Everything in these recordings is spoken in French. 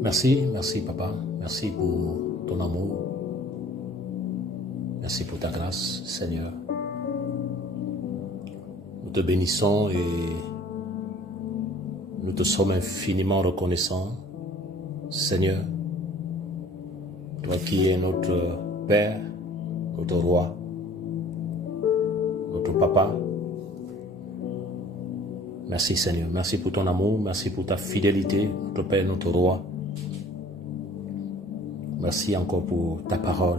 Merci papa, merci pour ton amour, merci pour ta grâce Seigneur. Nous te bénissons et nous te sommes infiniment reconnaissants Seigneur, toi qui es notre Père, notre Roi, notre Papa. Merci Seigneur, merci pour ton amour, merci pour ta fidélité, notre Père, notre Roi. Merci encore pour ta parole,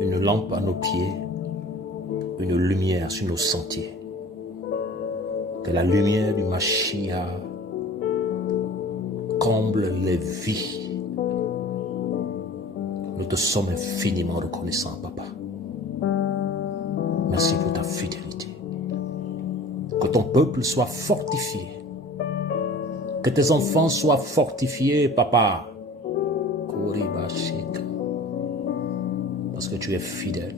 une lampe à nos pieds, une lumière sur nos sentiers. Que la lumière du Mashiach comble les vies. Nous te sommes infiniment reconnaissants, Papa. Merci pour ta fidélité. Que ton peuple soit fortifié. Que tes enfants soient fortifiés, Papa. Parce que tu es fidèle.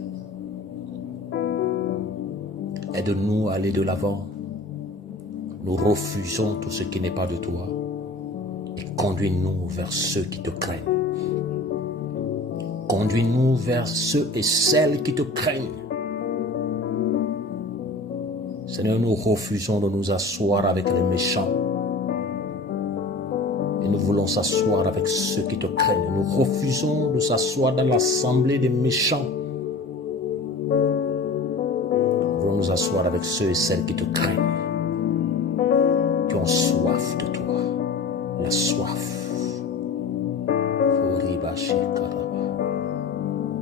Aide-nous à aller de l'avant. Nous refusons tout ce qui n'est pas de toi. Et conduis-nous vers ceux qui te craignent. Conduis-nous vers ceux et celles qui te craignent. Seigneur, nous refusons de nous asseoir avec les méchants. Et nous voulons s'asseoir avec ceux qui te craignent. Nous refusons de s'asseoir dans l'assemblée des méchants. Nous voulons nous asseoir avec ceux et celles qui te craignent. Qui ont soif de toi. La soif.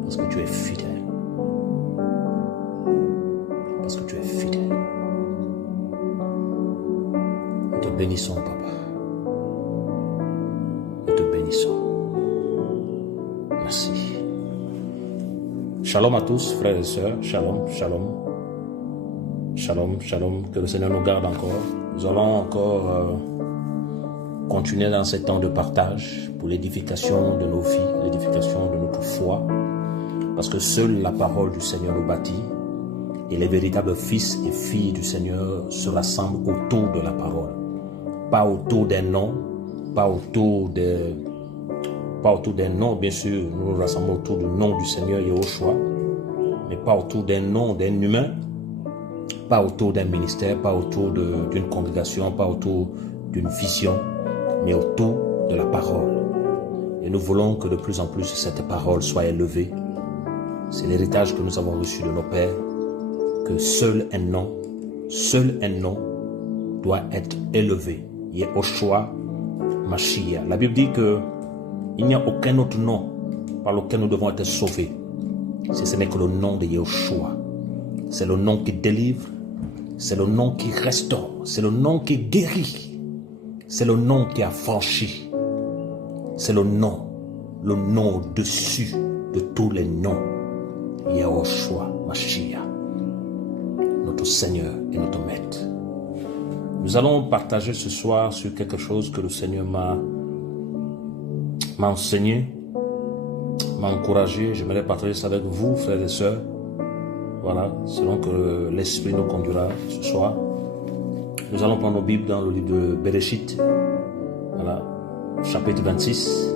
Parce que tu es fidèle. Parce que tu es fidèle. Nous te bénissons, Papa. Nous te bénissons. Merci. Shalom à tous, frères et sœurs. Shalom, shalom. Shalom, shalom. Que le Seigneur nous garde encore. Nous allons encore continuer dans ces temps de partage pour l'édification de nos vies, l'édification de notre foi. Parce que seule la parole du Seigneur nous bâtit. Et les véritables fils et filles du Seigneur se rassemblent autour de la parole. Pas autour d'un nom, pas autour d'un nom, bien sûr, nous nous rassemblons autour du nom du Seigneur Yahushua, mais pas autour d'un nom, d'un humain, pas autour d'un ministère, pas autour d'une congrégation, pas autour d'une vision, mais autour de la parole. Et nous voulons que de plus en plus cette parole soit élevée. C'est l'héritage que nous avons reçu de nos pères, que seul un nom doit être élevé. Yahushua Mashiach. La Bible dit qu'il n'y a aucun autre nom par lequel nous devons être sauvés. Si ce n'est que le nom de Yahushua. C'est le nom qui délivre, c'est le nom qui restaure, c'est le nom qui guérit, c'est le nom qui affranchit. C'est le nom au-dessus de tous les noms. Yahushua Mashiach, notre Seigneur et notre Maître. Nous allons partager ce soir sur quelque chose que le Seigneur m'a enseigné, m'a encouragé. J'aimerais partager ça avec vous, frères et sœurs. Voilà, selon que l'Esprit nous conduira ce soir. Nous allons prendre nos Bibles dans le livre de Bereshit. Voilà, chapitre 26.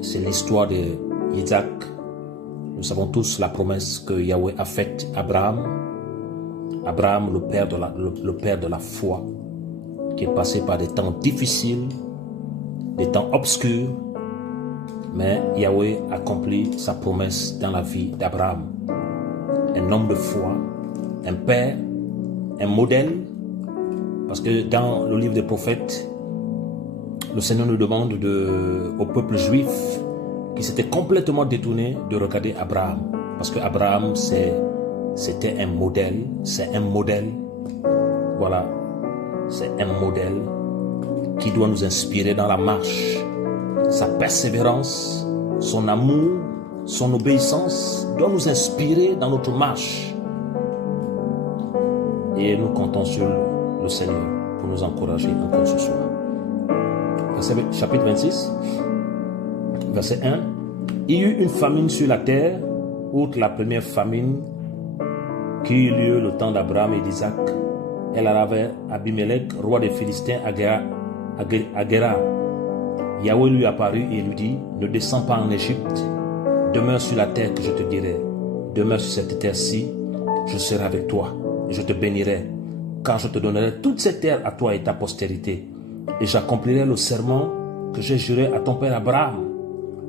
C'est l'histoire d'Isaac. Nous savons tous la promesse que Yahweh a faite à Abraham. Abraham, le père de la foi, qui est passé par des temps difficiles, des temps obscurs, mais Yahweh accomplit sa promesse dans la vie d'Abraham. Un homme de foi, un père, un modèle, parce que dans le livre des prophètes, le Seigneur nous demande au peuple juif qui s'était complètement détourné de regarder Abraham, parce que Abraham c'était un modèle, c'est un modèle, voilà, c'est un modèle qui doit nous inspirer dans la marche. Sa persévérance, son amour, son obéissance doit nous inspirer dans notre marche. Et nous comptons sur le Seigneur pour nous encourager encore ce soir. Chapitre 26, verset 1. Il y eut une famine sur la terre, outre la première famine qui eut lieu le temps d'Abraham et d'Isaac. Elle avait Abimelech, roi des Philistins, à à Guérar, Yahweh lui apparut et lui dit, ne descends pas en Égypte, demeure sur la terre que je te dirai. Demeure sur cette terre-ci, je serai avec toi et je te bénirai, car je te donnerai toute cette terre à toi et ta postérité. Et j'accomplirai le serment que j'ai juré à ton père Abraham.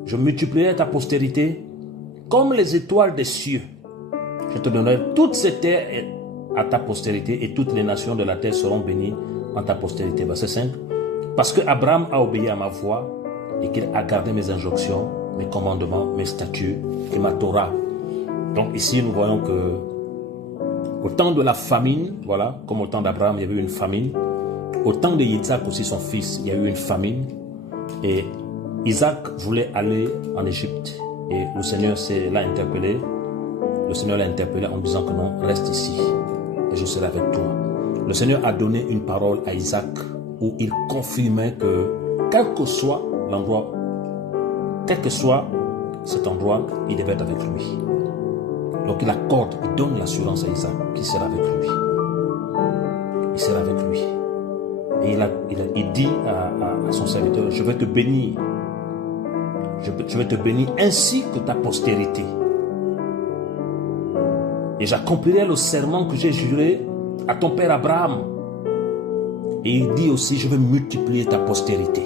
Je multiplierai ta postérité comme les étoiles des cieux. Je te donnerai toute cette terre à ta postérité et toutes les nations de la terre seront bénies en ta postérité. Verset 5. Parce que Abraham a obéi à ma voix et qu'il a gardé mes injonctions, mes commandements, mes statuts et ma Torah. Donc ici nous voyons que au temps de la famine, voilà, comme au temps d'Abraham, il y avait eu une famine. Au temps de Isaac aussi, son fils, il y a eu une famine. Et Isaac voulait aller en Égypte. Et le Seigneur l'a interpellé. Le Seigneur l'a interpellé en disant que non, reste ici et je serai avec toi. Le Seigneur a donné une parole à Isaac où il confirmait que quel que soit l'endroit, quel que soit cet endroit, il devait être avec lui. Donc il accorde, il donne l'assurance à Isaac qu'il sera avec lui. Il sera avec lui. Et il dit à son serviteur, je vais te bénir. Je vais te bénir ainsi que ta postérité. Et j'accomplirai le serment que j'ai juré à ton père Abraham. Et il dit aussi, je vais multiplier ta postérité.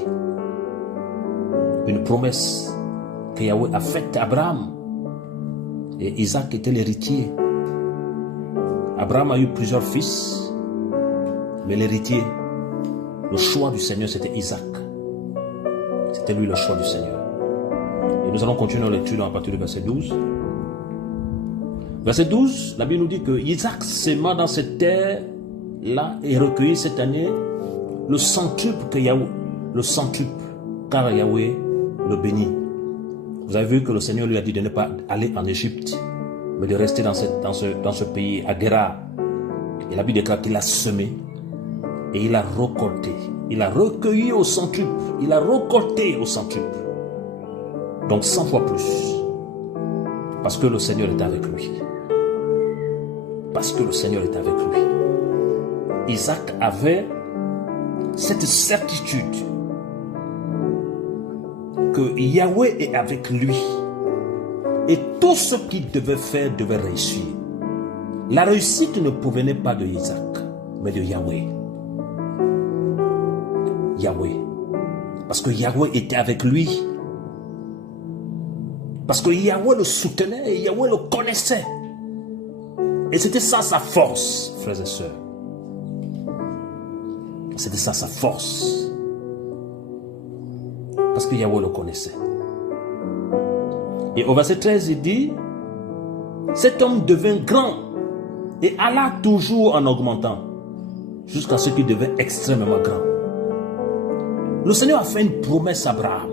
Une promesse que Yahweh a faite à Abraham. Et Isaac était l'héritier. Abraham a eu plusieurs fils, mais l'héritier, le choix du Seigneur, c'était Isaac. C'était lui le choix du Seigneur. Et nous allons continuer notre lecture à partir du verset 12. Verset 12, la Bible nous dit que Isaac s'aima dans cette terre-là et recueillit cette année le centuple que Yahweh, car Yahweh le bénit. Vous avez vu que le Seigneur lui a dit de ne pas aller en Égypte, mais de rester dans ce pays, à Guérar. Et la Bible déclare qu'il a semé et il a récolté. Il a recueilli au centuple, il a récolté au centuple. Donc 100 fois plus. Parce que le Seigneur est avec lui. Parce que le Seigneur est avec lui. Isaac avait cette certitude que Yahweh est avec lui. Et tout ce qu'il devait faire devait réussir. La réussite ne provenait pas de Isaac, mais de Yahweh. Yahweh. Parce que Yahweh était avec lui. Parce que Yahweh le soutenait et Yahweh le connaissait. Et c'était ça sa force, frères et sœurs. C'était ça sa force. Parce que Yahweh le connaissait. Et au verset 13, il dit, cet homme devint grand et alla toujours en augmentant jusqu'à ce qu'il devint extrêmement grand. Le Seigneur a fait une promesse à Abraham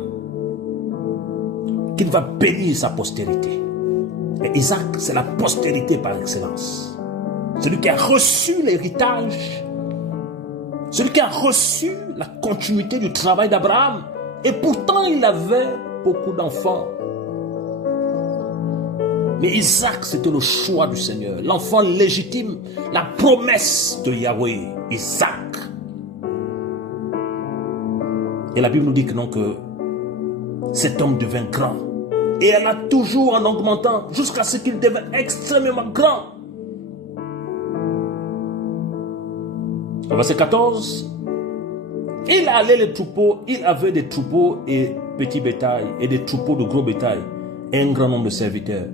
qu'il va bénir sa postérité. Et Isaac, c'est la postérité par excellence. Celui qui a reçu l'héritage, celui qui a reçu la continuité du travail d'Abraham. Et pourtant, il avait beaucoup d'enfants. Mais Isaac, c'était le choix du Seigneur. L'enfant légitime, la promesse de Yahweh, Isaac. Et la Bible nous dit que non, que cet homme devint grand. Et elle a toujours en augmentant jusqu'à ce qu'il devienne extrêmement grand. Au verset 14, il allait les troupeaux, il avait des troupeaux et petits bétail, et des troupeaux de gros bétail, et un grand nombre de serviteurs.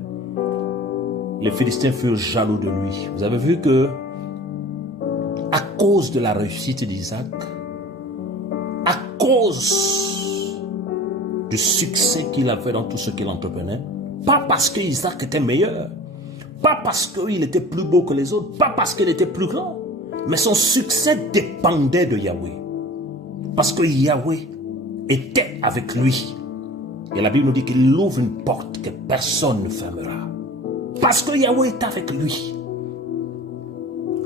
Les Philistins furent jaloux de lui. Vous avez vu que, à cause de la réussite d'Isaac, à cause du succès qu'il avait dans tout ce qu'il entreprenait, pas parce que Isaac était meilleur, pas parce qu'il était plus beau que les autres, pas parce qu'il était plus grand, mais son succès dépendait de Yahweh. Parce que Yahweh était avec lui. Et la Bible nous dit qu'il ouvre une porte que personne ne fermera. Parce que Yahweh est avec lui.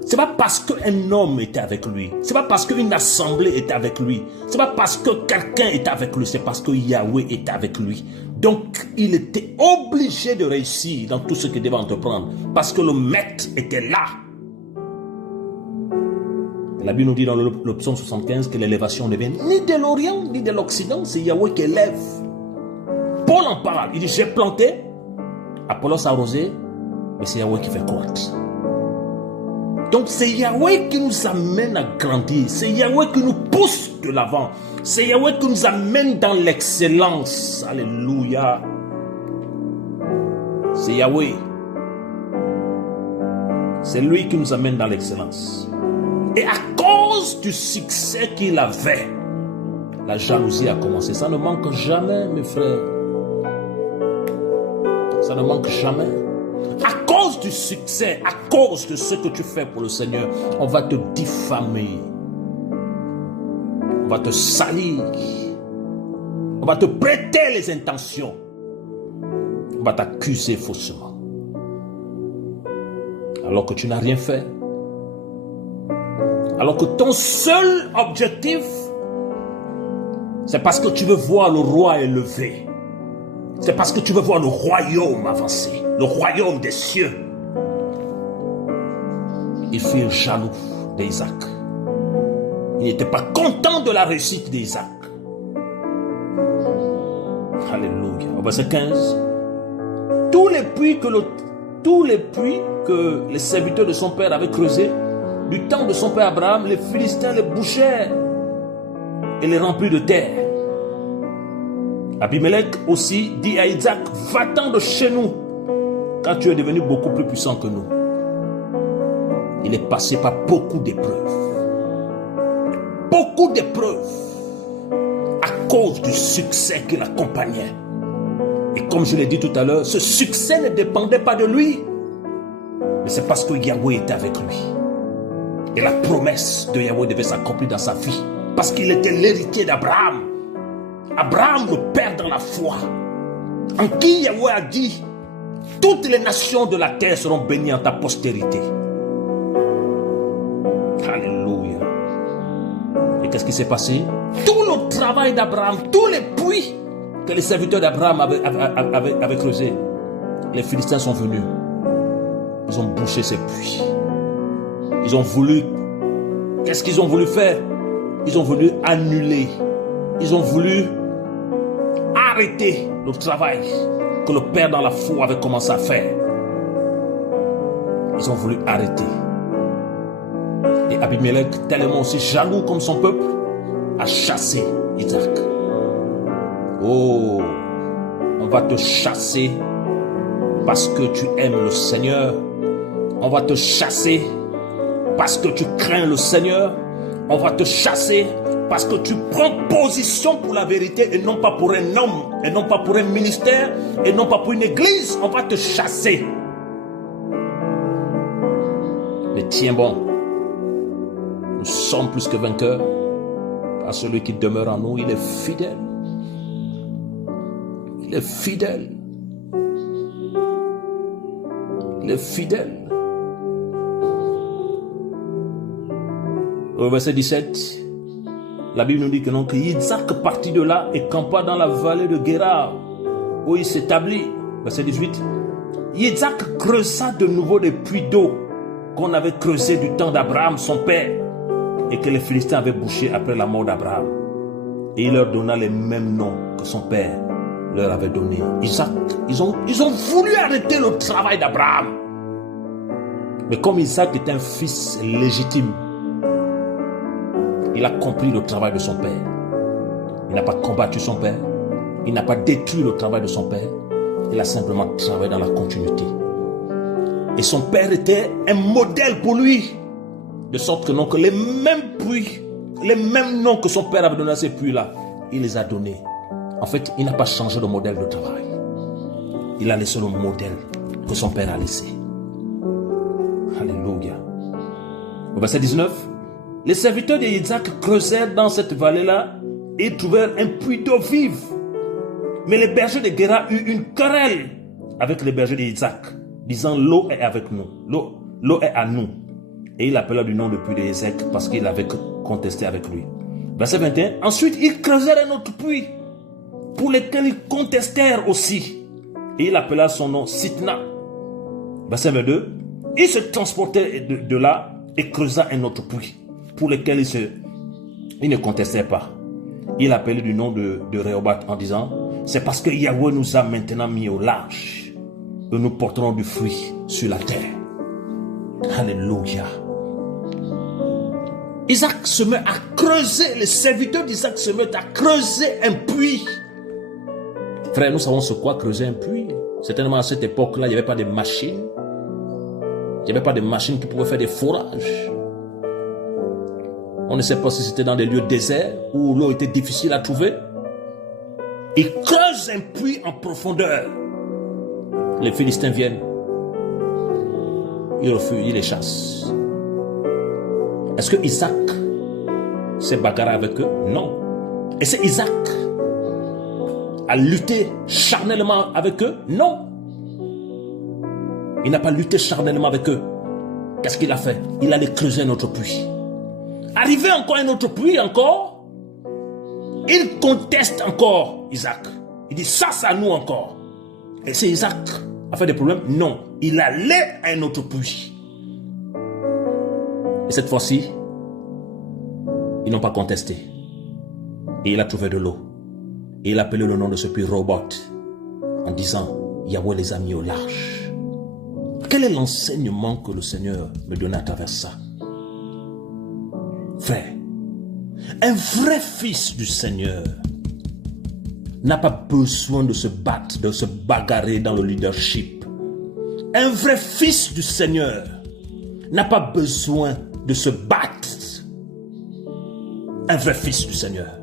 Ce n'est pas parce qu'un homme était avec lui. Ce n'est pas parce qu'une assemblée était avec lui. Ce n'est pas parce que quelqu'un était avec lui. C'est parce que Yahweh est avec lui. Donc, il était obligé de réussir dans tout ce qu'il devait entreprendre. Parce que le maître était là. La Bible nous dit dans le psaume 75 que l'élévation ne vient ni de l'Orient ni de l'Occident, c'est Yahweh qui élève. Paul en parle, il dit j'ai planté, Apollos a arrosé, mais c'est Yahweh qui fait croître. Donc c'est Yahweh qui nous amène à grandir, c'est Yahweh qui nous pousse de l'avant, c'est Yahweh qui nous amène dans l'excellence. Alléluia. C'est Yahweh. C'est lui qui nous amène dans l'excellence. Et à cause du succès qu'il avait, la jalousie a commencé. Ça ne manque jamais, mes frères. Ça ne manque jamais. À cause du succès, à cause de ce que tu fais pour le Seigneur, on va te diffamer. On va te salir. On va te prêter les intentions. On va t'accuser faussement. Alors que tu n'as rien fait. Alors que ton seul objectif, c'est parce que tu veux voir le roi élevé. C'est parce que tu veux voir le royaume avancer. Le royaume des cieux. Il fut jaloux d'Isaac. Il n'était pas content de la réussite d'Isaac. Alléluia. Au verset 15. Tous les puits que les serviteurs de son père avaient creusés, du temps de son père Abraham, les Philistins les bouchèrent et les remplirent de terre. Abimelech aussi dit à Isaac, va-t'en de chez nous, car tu es devenu beaucoup plus puissant que nous. Il est passé par beaucoup d'épreuves. Beaucoup d'épreuves à cause du succès qui l'accompagnait. Et comme je l'ai dit tout à l'heure, ce succès ne dépendait pas de lui, mais c'est parce que Yahweh était avec lui. Et la promesse de Yahweh devait s'accomplir dans sa vie, parce qu'il était l'héritier d'Abraham. Abraham, le père dans la foi, en qui Yahweh a dit, toutes les nations de la terre seront bénies en ta postérité. Alléluia. Et qu'est-ce qui s'est passé? Tout le travail d'Abraham, tous les puits que les serviteurs d'Abraham avaient creusés, les Philistins sont venus. Ils ont bouché ces puits. Ils ont voulu... Qu'est-ce qu'ils ont voulu faire? Ils ont voulu annuler. Ils ont voulu arrêter le travail que le père dans la foi avait commencé à faire. Ils ont voulu arrêter. Et Abimelech, tellement aussi jaloux comme son peuple, a chassé Isaac. Oh, on va te chasser parce que tu aimes le Seigneur. On va te chasser parce que tu crains le Seigneur. On va te chasser parce que tu prends position pour la vérité et non pas pour un homme, et non pas pour un ministère, et non pas pour une église. On va te chasser. Mais tiens bon, nous sommes plus que vainqueurs, car celui qui demeure en nous, il est fidèle. Il est fidèle. Il est fidèle. Au verset 17, la Bible nous dit que non, que Isaac partit de là et campa dans la vallée de Guérar, où il s'établit. Verset 18, Isaac creusa de nouveau des puits d'eau qu'on avait creusés du temps d'Abraham, son père, et que les Philistins avaient bouchés après la mort d'Abraham. Et il leur donna les mêmes noms que son père leur avait donné. Isaac, ils ont voulu arrêter le travail d'Abraham. Mais comme Isaac était un fils légitime, il a compris le travail de son père. Il n'a pas combattu son père. Il n'a pas détruit le travail de son père. Il a simplement travaillé dans la continuité. Et son père était un modèle pour lui. De sorte que non, que les mêmes puits, les mêmes noms que son père avait donné à ces puits-là, il les a donnés. En fait, il n'a pas changé le modèle de travail. Il a laissé le modèle que son père a laissé. Alléluia. Au verset 19, les serviteurs d'Isaac creusèrent dans cette vallée-là et trouvèrent un puits d'eau vive. Mais les bergers de Guérar eurent une querelle avec les bergers d'Isaac, disant l'eau est avec nous, l'eau est à nous. Et il appela du nom de puits d'Isaac parce qu'il avait contesté avec lui. Verset 21, ensuite ils creusèrent un autre puits pour lequel ils contestèrent aussi. Et il appela son nom Sitna. Verset 22, il se transportait de là et creusa un autre puits. pour lesquels il ne contestait pas. Il appelait du nom de Rehoboth en disant, c'est parce que Yahweh nous a maintenant mis au large que nous porterons du fruit sur la terre. Alléluia. Isaac se met à creuser, les serviteurs d'Isaac se mettent à creuser un puits. Frère, nous savons ce quoi creuser un puits. Certainement à cette époque-là, il n'y avait pas de machines. Il n'y avait pas de machines qui pouvaient faire des fourrages. On ne sait pas si c'était dans des lieux déserts où l'eau était difficile à trouver. Ils creusent un puits en profondeur. Les Philistins viennent. Ils refusent, ils les chassent. Est-ce que Isaac s'est bagarré avec eux? Non. Et c'est Isaac a lutté charnellement avec eux? Non. Il n'a pas lutté charnellement avec eux. Qu'est-ce qu'il a fait? Il allait creuser un autre puits. Arrivé encore un autre puits encore, il conteste encore Isaac. Il dit ça, c'est à nous encore. Et c'est Isaac a fait des problèmes? Non. Il allait à un autre puits. Et cette fois-ci, ils n'ont pas contesté. Et il a trouvé de l'eau. Et il a appelé le nom de ce puits Rehoboth en disant, Yahweh les a mis au large. Quel est l'enseignement que le Seigneur me donne à travers ça? Frère, un vrai fils du Seigneur n'a pas besoin de se battre, de se bagarrer dans le leadership. Un vrai fils du Seigneur n'a pas besoin de se battre. Un vrai fils du Seigneur.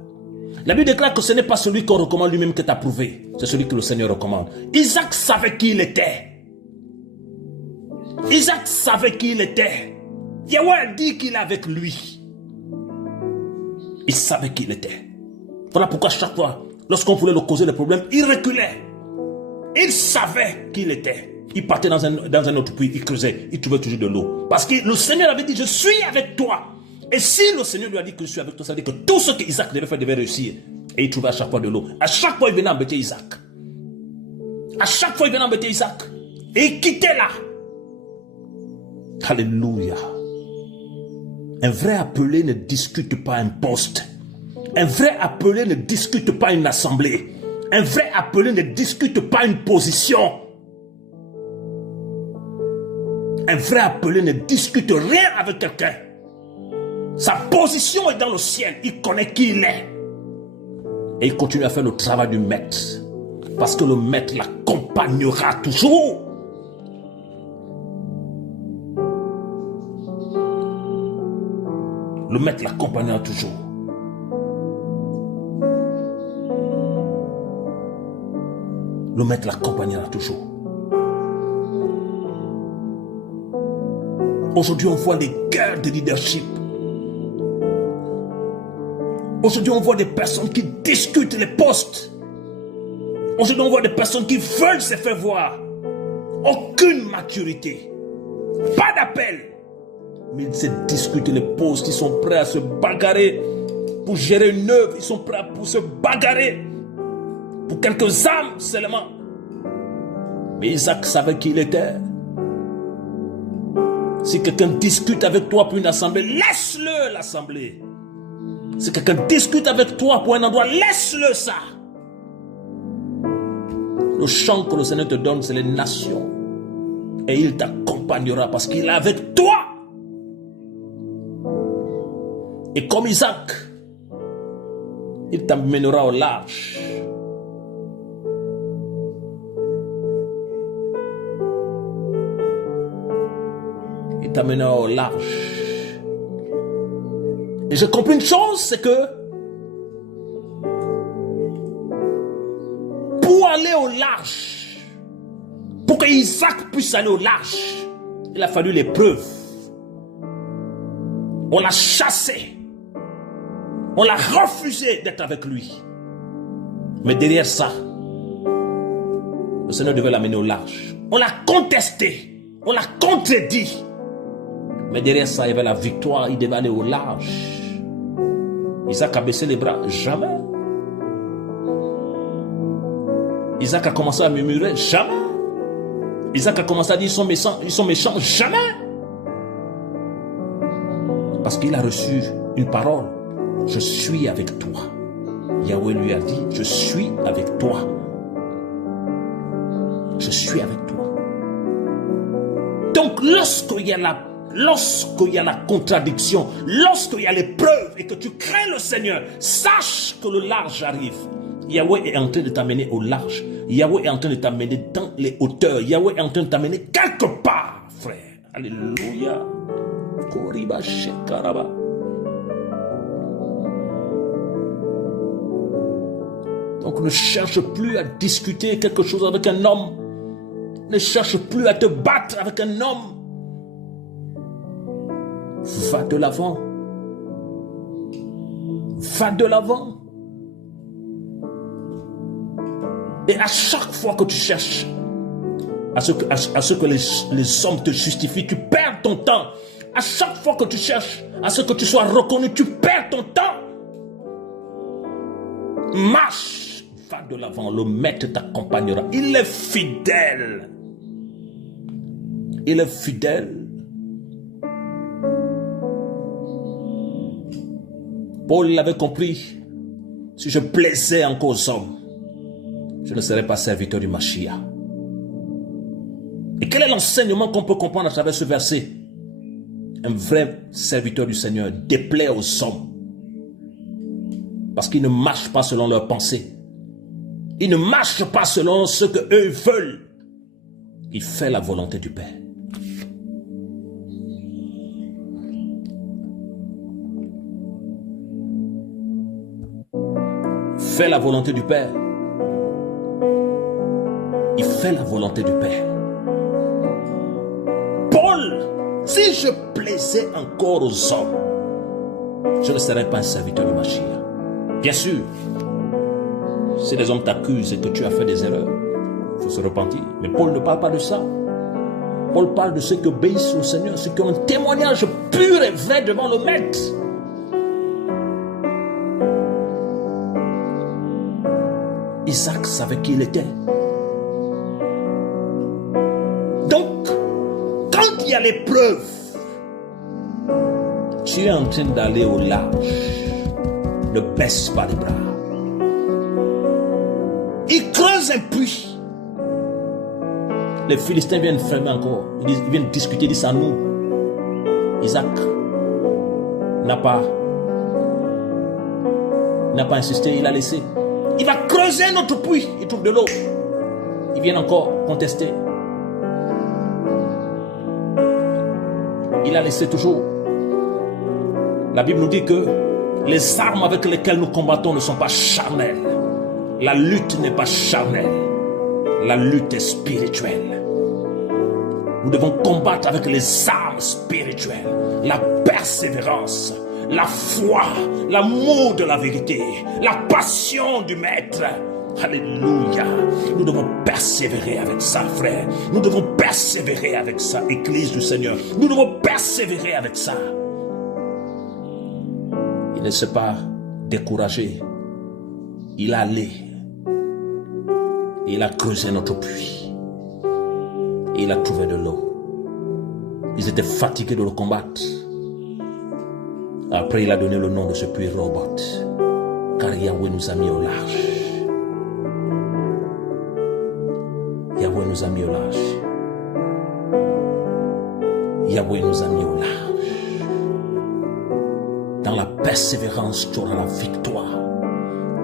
La Bible déclare que ce n'est pas celui qu'on recommande lui-même qui est approuvé. C'est celui que le Seigneur recommande. Isaac savait qui il était. Isaac savait qui il était. Yahweh a dit qu'il est avec lui. Il savait qui il était. Voilà pourquoi chaque fois, lorsqu'on voulait le causer des problèmes, il reculait. Il savait qui il était. Il partait dans un autre puits, il creusait, il trouvait toujours de l'eau. Parce que le Seigneur avait dit, je suis avec toi. Et si le Seigneur lui a dit que je suis avec toi, ça veut dire que tout ce qu'Isaac devait faire devait réussir. Et il trouvait à chaque fois de l'eau. À chaque fois, il venait embêter Isaac. À chaque fois, il venait embêter Isaac. Et il quittait là. Alléluia. Un vrai appelé ne discute pas un poste. Un vrai appelé ne discute pas une assemblée. Un vrai appelé ne discute pas une position. Un vrai appelé ne discute rien avec quelqu'un. Sa position est dans le ciel. Il connaît qui il est. Et il continue à faire le travail du maître. Parce que le maître l'accompagnera toujours. Le maître l'accompagnera toujours. Le maître l'accompagnera toujours. Aujourd'hui, on voit des guerres de leadership. Aujourd'hui, on voit des personnes qui discutent les postes. Aujourd'hui, on voit des personnes qui veulent se faire voir. Aucune maturité. Pas d'appel. Mais ils se discutent les postes. Ils sont prêts à se bagarrer pour gérer une œuvre. Ils sont prêts pour se bagarrer pour quelques âmes seulement. Mais Isaac savait qui il était. Si quelqu'un discute avec toi pour une assemblée, laisse-le l'assemblée. Si quelqu'un discute avec toi pour un endroit, laisse-le ça. Le champ que le Seigneur te donne, c'est les nations. Et il t'accompagnera parce qu'il est avec toi. Et comme Isaac, il t'amènera au large. Il t'amènera au large. Et j'ai compris une chose, c'est que pour aller au large, pour que Isaac puisse aller au large, il a fallu l'épreuve. On l'a chassé. On l'a refusé d'être avec lui. Mais derrière ça, le Seigneur devait l'amener au large. On l'a contesté. On l'a contredit. Mais derrière ça, il y avait la victoire. Il devait aller au large. Isaac a baissé les bras. Jamais. Isaac a commencé à murmurer. Jamais. Isaac a commencé à dire ils sont méchants. Jamais. Parce qu'il a reçu une parole. Je suis avec toi. Yahweh lui a dit, je suis avec toi. Je suis avec toi. Donc lorsqu'il y a la contradiction, lorsqu'il y a l'épreuve et que tu crains le Seigneur, sache que le large arrive. Yahweh est en train de t'amener au large. Yahweh est en train de t'amener dans les hauteurs. Yahweh est en train de t'amener quelque part, frère. Alléluia. Koriba shekaraba. Donc ne cherche plus à discuter quelque chose avec un homme. Ne cherche plus à te battre avec un homme. Va de l'avant. Va de l'avant. Et à chaque fois que tu cherches à ce que les hommes te justifient, tu perds ton temps. À chaque fois que tu cherches à ce que tu sois reconnu, tu perds ton temps. Marche, va de l'avant, le maître t'accompagnera. Il est fidèle. Il est fidèle. Paul l'avait compris. Si je plaisais encore aux hommes, je ne serais pas serviteur du Mashiach. Et quel est l'enseignement qu'on peut comprendre à travers ce verset? Un vrai serviteur du Seigneur déplaît aux hommes. Parce qu'ils ne marchent pas selon leurs pensées. Ils ne marchent pas selon ce qu'eux veulent. Il fait la volonté du Père. Fait la volonté du Père. Il fait la volonté du Père. Paul, si je plaisais encore aux hommes, je ne serais pas un serviteur du Mashiach. Bien sûr, si les hommes t'accusent et que tu as fait des erreurs, il faut se repentir. Mais Paul ne parle pas de ça. Paul parle de ceux qui obéissent au Seigneur, ceux qui ont un témoignage pur et vrai devant le Maître. Isaac savait qui il était. Donc, quand il y a l'épreuve, tu es en train d'aller au large. Ne baisse pas les bras. Il creuse un puits. Les Philistins viennent fermer encore. Ils viennent discuter, ils disent à nous. Isaac n'a pas insisté, il a laissé. Il va creuser un autre puits, il trouve de l'eau. Ils viennent encore contester. Il a laissé toujours. La Bible nous dit que les armes avec lesquelles nous combattons ne sont pas charnelles. La lutte n'est pas charnelle. La lutte est spirituelle. Nous devons combattre avec les armes spirituelles. La persévérance, la foi, l'amour de la vérité, la passion du Maître. Alléluia. Nous devons persévérer avec ça, frère. Nous devons persévérer avec ça, Église du Seigneur. Nous devons persévérer avec ça. Il ne s'est pas découragé. Il a allé. Il a creusé notre puits. Et il a trouvé de l'eau. Ils étaient fatigués de le combattre. Après, il a donné le nom de ce puits Robot. Car Yahweh nous a mis au large. Yahweh nous a mis au large. Yahweh nous a mis au large. Dans la persévérance, tu auras la victoire.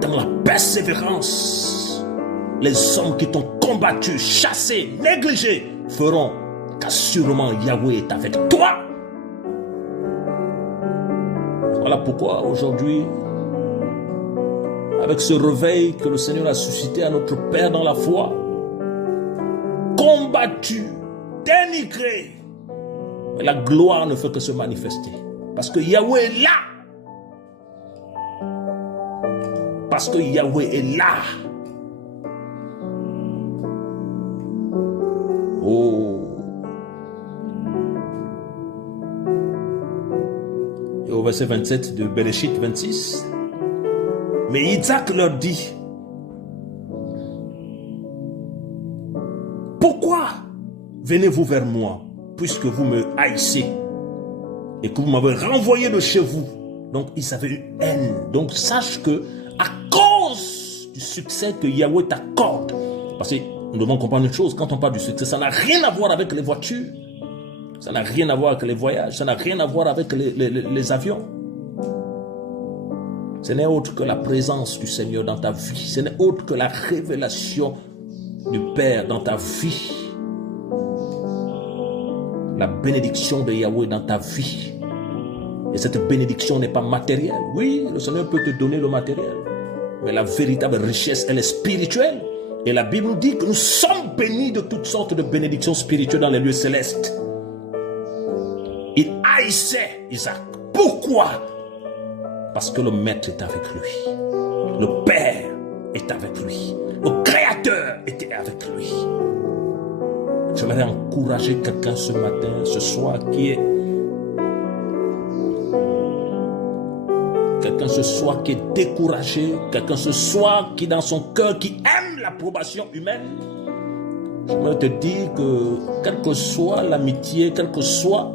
Dans la persévérance, les hommes qui t'ont combattu, chassé, négligé, feront qu'assurément Yahweh est avec toi. Voilà pourquoi aujourd'hui, avec ce réveil que le Seigneur a suscité à notre Père dans la foi, combattu, dénigré, mais la gloire ne fait que se manifester. Parce que Yahweh est là. Parce que Yahweh est là. Oh. Et au verset 27 de Bereshit 26, mais Isaac leur dit, pourquoi venez-vous vers moi, puisque vous me haïssez? et que vous m'avez renvoyé de chez vous. Donc, ils avaient eu haine. Donc, sache que à cause du succès que Yahweh t'accorde, parce que nous devons comprendre une chose, quand on parle du succès, ça n'a rien à voir avec les voitures, ça n'a rien à voir avec les voyages, ça n'a rien à voir avec les avions. Ce n'est autre que la présence du Seigneur dans ta vie. Ce n'est autre que la révélation du Père dans ta vie. La bénédiction de Yahweh dans ta vie. Et cette bénédiction n'est pas matérielle. Oui, le Seigneur peut te donner le matériel. Mais la véritable richesse, elle est spirituelle. Et la Bible nous dit que nous sommes bénis de toutes sortes de bénédictions spirituelles dans les lieux célestes. Il haïssait Isaac. Pourquoi? Parce que le Maître est avec lui. Le Père est avec lui. Le Créateur était avec lui. J'aimerais encourager quelqu'un ce matin, ce soir, quelqu'un ce soir qui est découragé, quelqu'un ce soir qui dans son cœur, qui aime l'approbation humaine. J'aimerais te dire que quelle que soit l'amitié, quel que soit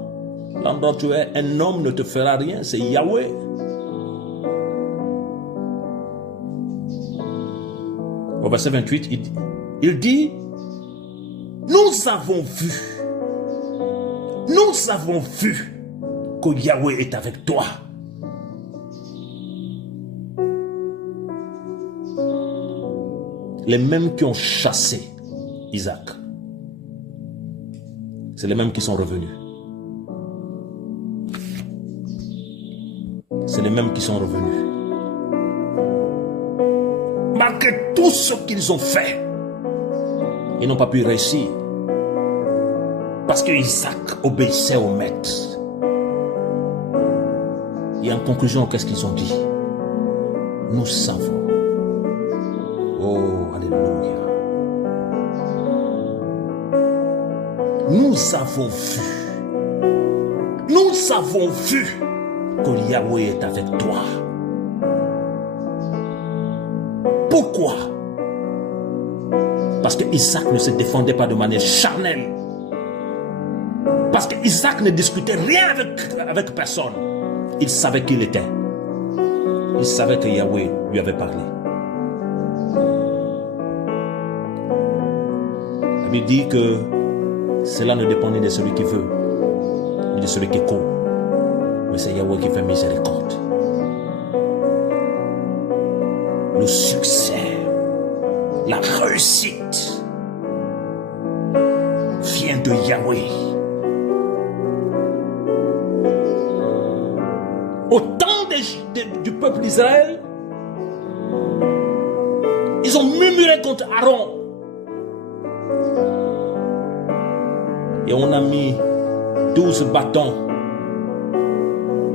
l'endroit où tu es, un homme ne te fera rien, c'est Yahweh. Au verset 28, il dit, nous avons vu que Yahweh est avec toi. Les mêmes qui ont chassé Isaac, c'est les mêmes qui sont revenus. C'est les mêmes qui sont revenus. Malgré tout ce qu'ils ont fait, ils n'ont pas pu réussir. Parce que Isaac obéissait au maître. Et en conclusion, qu'est-ce qu'ils ont dit? Nous savons. Oh, alléluia. Nous avons vu que Yahweh est avec toi. Pourquoi? Parce que Isaac ne se défendait pas de manière charnelle. Parce que Isaac ne discutait rien avec personne. Il savait qui il était. Il savait que Yahweh lui avait parlé. La Bible dit que cela ne dépend ni de celui qui veut, ni de celui qui court. Mais c'est Yahweh qui fait miséricorde. Le succès, la réussite vient de Yahweh. Au temps du peuple d'Israël, ils ont murmuré contre Aaron. Et on a mis 12 bâtons.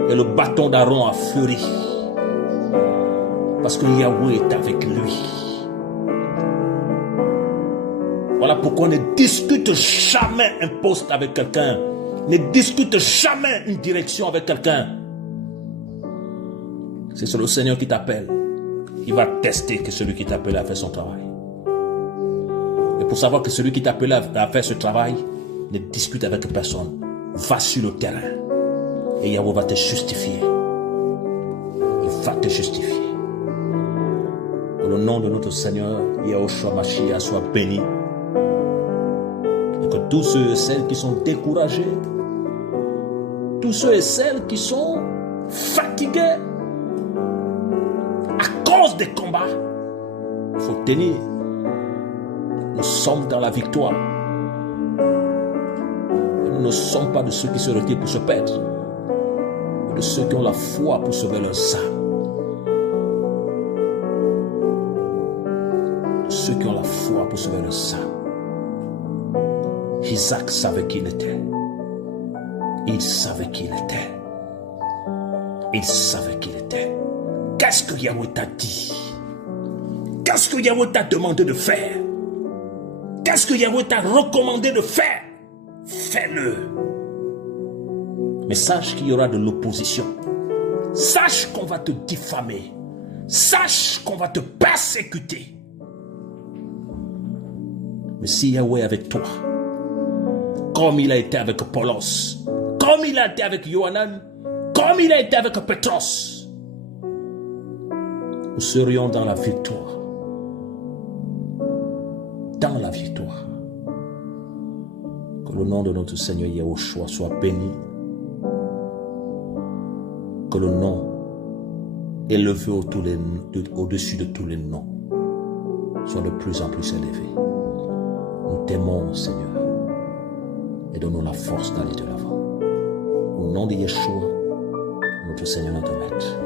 Et le bâton d'Aaron a fleuri. Parce que Yahweh est avec lui. Voilà pourquoi ne discute jamais un poste avec quelqu'un. Ne discute jamais une direction avec quelqu'un. C'est le Seigneur qui t'appelle. Il va tester que celui qui t'appelle a fait son travail. Et pour savoir que celui qui t'appelle a fait ce travail, ne discute avec personne. Va sur le terrain. Et Yahweh va te justifier. Il va te justifier. Que le nom de notre Seigneur, Yahushua Mashiach, soit béni. Et que tous ceux et celles qui sont découragés, tous ceux et celles qui sont fatigués, à cause des combats, il faut tenir. Nous sommes dans la victoire. Et nous ne sommes pas de ceux qui se retirent pour se perdre, mais de ceux qui ont la foi pour sauver leur âme. De ceux qui ont la foi pour sauver leur âme. Isaac savait qui il était. Il savait qui il était. Il savait qui il était. Qu'est-ce que Yahweh t'a dit? Qu'est-ce que Yahweh t'a demandé de faire? Qu'est-ce que Yahweh t'a recommandé de faire? Fais-le. Mais sache qu'il y aura de l'opposition. Sache qu'on va te diffamer. Sache qu'on va te persécuter. Mais si Yahweh est avec toi, comme il a été avec Apollos, comme il a été avec Yohanan, comme il a été avec Pétros, nous serions dans la victoire. Dans la victoire. Que le nom de notre Seigneur Yahushua soit béni. Que le nom élevé au-dessus de tous les noms soit de plus en plus élevé. Nous t'aimons, Seigneur, et donne-nous la force d'aller de l'avant. Au nom de Yeshua, notre Seigneur, notre Maître.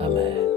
Amen.